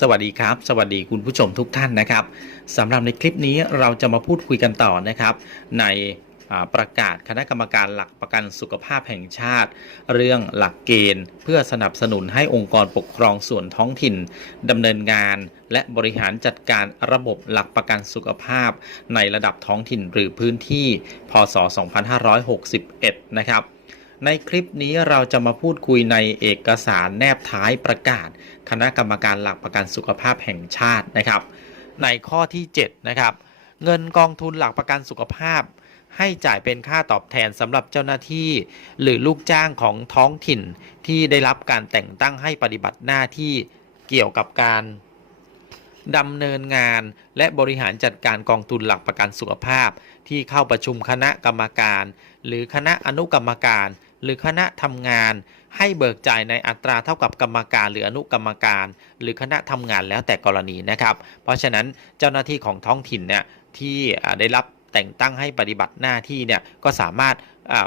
สวัสดีครับ สวัสดีคุณผู้ชมทุกท่านนะครับสำหรับในคลิปนี้เราจะมาพูดคุยกันต่อนะครับ ในประกาศคณะกรรมการหลักประกันสุขภาพแห่งชาติ เรื่องหลักเกณฑ์ เพื่อสนับสนุนให้องค์กรปกครองส่วนท้องถิ่นดำเนินงาน และบริหารจัดการระบบหลักประกันสุขภาพ ในระดับท้องถิ่นหรือพื้นที่ พศ 2561 นะครับ ในคลิปนี้เราจะมาพูดคุยในเอกสารแนบท้ายประกาศ คณะกรรมการหลักประกันสุขภาพแห่งชาตินะครับ ในข้อที่ 7 นะครับ เงินกองทุนหลักประกันสุขภาพ ให้จ่ายเป็นค่าตอบแทนสำหรับเจ้าหน้าที่ หรือลูกจ้างของท้องถิ่นที่ได้รับการแต่งตั้งให้ปฏิบัติหน้าที่เกี่ยวกับการดำเนินงานและบริหารจัดการกองทุนหลักประกันสุขภาพ ที่เข้าประชุมคณะกรรมการ หรือคณะอนุกรรมการ หรือคณะทำงานให้เบิกจ่ายในอัตราเท่ากับกรรมการ หรืออนุกรรมการ หรือคณะทำงานแล้วแต่กรณีนะครับ เพราะฉะนั้นเจ้าหน้าที่ของท้องถิ่นเนี่ยที่ได้รับแต่งตั้งให้ปฏิบัติหน้าที่เนี่ยก็สามารถ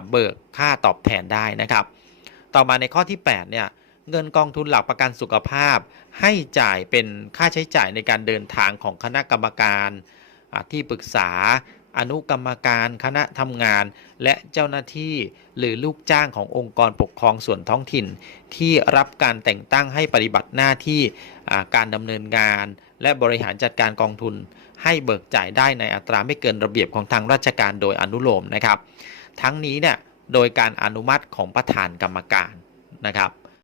เบิกค่าตอบแทนได้นะครับ ต่อมาในข้อที่8เนี่ยเงินกองทุนหลักประกันสุขภาพ ให้จ่ายเป็นค่าใช้จ่ายในการเดินทางของคณะกรรมการที่ปรึกษา อนุกรรมการคณะทำงาน และเจ้าหน้าที่หรือลูกจ้างขององค์กรปกครองส่วนท้องถิ่น ที่รับการแต่งตั้งให้ปฏิบัติหน้าที่การดำเนินงาน และบริหารจัดการกองทุน ให้เบิกจ่ายได้ในอัตราไม่เกินระเบียบของทางราชการโดยอนุโลมนะครับ ทั้งนี้เนี่ยโดยการอนุมัติของประธานกรรมการนะครับ